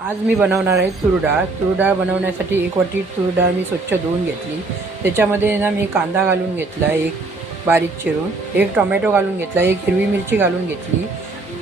आज मी बनवणार आहे तूर डाळ. तूर डाळ बनवण्यासाठी 1 वाटी तूर डाळ मी स्वच्छ धुवून घेतली. त्याच्यामध्ये ना मी कांदा घालून घेतला, एक बारीक चिरून, एक टोमॅटो घालून घेतला, एक हिरवी मिरची घालून घेतली,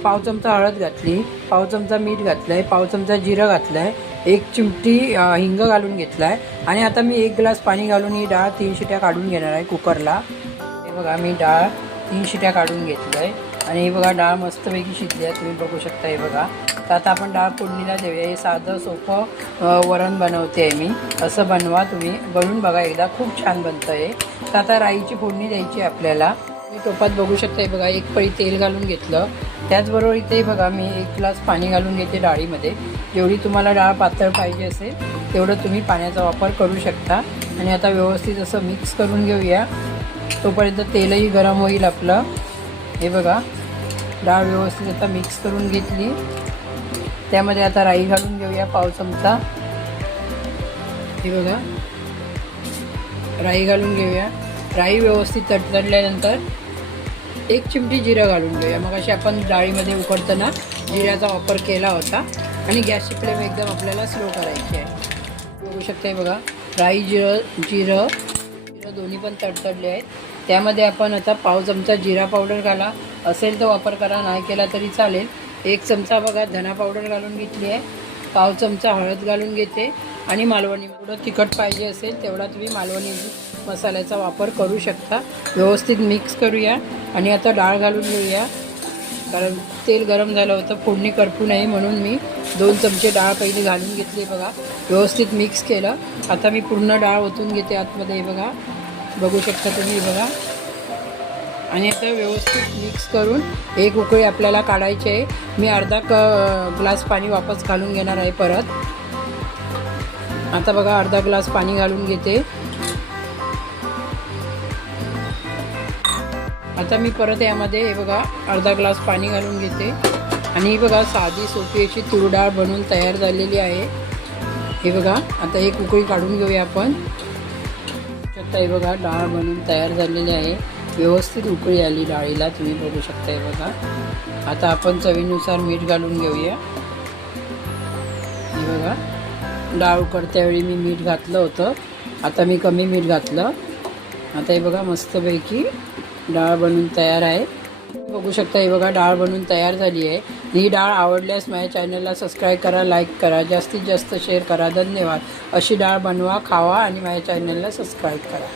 पाव चमचा हळद घातली, पाव चमचा मीठ घातलं आहे, पाव चमचा जिरं घातलं आहे, 1 चिमटी हिंग घालून घेतला आहे. आणि आता मी 1 ग्लास पाणी घालून ही डाळ 3 शिट्या काढून घेणार आहे कुकरला. हे बघा मी डाळ 3 शिट्या काढून घेतलं आहे आणि हे बघा डाळ मस्तपैकी शिजली आहे, तुम्ही बघू शकता. हे बघा तर आता आपण डाळ फोडणीला देऊया. हे साधं सोपं वरण बनवते आहे मी. असं बनवा तुम्ही, बनवून बघा एकदा, खूप छान बनतं आहे. तर आता राईची फोडणी द्यायची आपल्याला. मी टोपात बघू शकता. हे बघा 1 पळी तेल घालून घेतलं. त्याचबरोबर इथे बघा मी 1 ग्लास पाणी घालून घेते डाळीमध्ये. जेवढी तुम्हाला डाळ पातळ पाहिजे असेल तेवढं तुम्ही पाण्याचा वापर करू शकता. आणि आता व्यवस्थित असं मिक्स करून घेऊया. तोपर्यंत तेलही गरम होईल आपलं. हे बघा डाळ व्यवस्थित आता मिक्स करून घेतली. त्यामध्ये आता राई घालून घेऊया पाव चमचा. हे बघा राई घालून घेऊया. राई व्यवस्थित तडतडल्यानंतर 1 चिमटी जिरं घालून घेऊया. मग अशी आपण डाळीमध्ये उकडताना जिऱ्याचा वापर केला होता. आणि गॅसची फ्लेम एकदम आपल्याला स्लो करायची आहे. बघू शकता. हे बघा राई जिरं दोन्ही पण तडतडले आहेत. त्यामध्ये आपण आता पाव चमचा जिरा पावडर घाला, असेल तर वापर करा, नाही केला तरी चालेल. 1 चमचा बघा धना पावडर घालून घेतली आहे. पाव चमचा हळद घालून घेते. आणि मालवणी, थोडं तिखट पाहिजे असेल तेवढा तुम्ही मालवणी मसाल्याचा वापर करू शकता. व्यवस्थित मिक्स करूया आणि आता डाळ घालून घेऊया. कारण तेल गरम झालं होतं, फोडणी करपू नये म्हणून मी 2 चमचे डाळ पहिली घालून घेतली. बघा व्यवस्थित मिक्स केलं. आता मी पूर्ण डाळ ओतून घेते आतमध्ये. बघा बघू शकता तुम्ही. बघा आणि आता व्यवस्थित मिक्स करून 1 उकळी आपल्याला काढायची आहे. मी अर्धा ग्लास पाणी वापस घालून घेणार आहे परत. आता बघा अर्धा ग्लास पाणी घालून घेते. आता मी परत यामध्ये हे बघा अर्धा ग्लास पाणी घालून घेते. आणि बघा साधी सोपी अशी तूर डाळ बनवून तयार झालेली आहे. हे बघा आता 1 उकळी काढून घेऊया आपण. हे बघा डाळ बनवून तयार झालेली आहे. व्यवस्थित उकळी आली डाळीला, तुम्ही बघू शकता. हे बघा आता आपण चवीनुसार मीठ घालून घेऊया. हे बघा डाळ उकडत्या वेळी मी मीठ घातलं होतं, आता मी कमी मीठ घातलं. आता हे बघा मस्तपैकी डाळ बनवून तयार आहे. बघू शकता. हे बघा डाळ बनवून तयार झाली आहे. ही डाळ आवडल्यास माझ्या चॅनलला सबस्क्राईब करा, लाईक करा, जास्तीत जास्त शेअर करा. धन्यवाद. अशी डाळ बनवा, खावा आणि माझ्या चॅनलला सबस्क्राईब करा.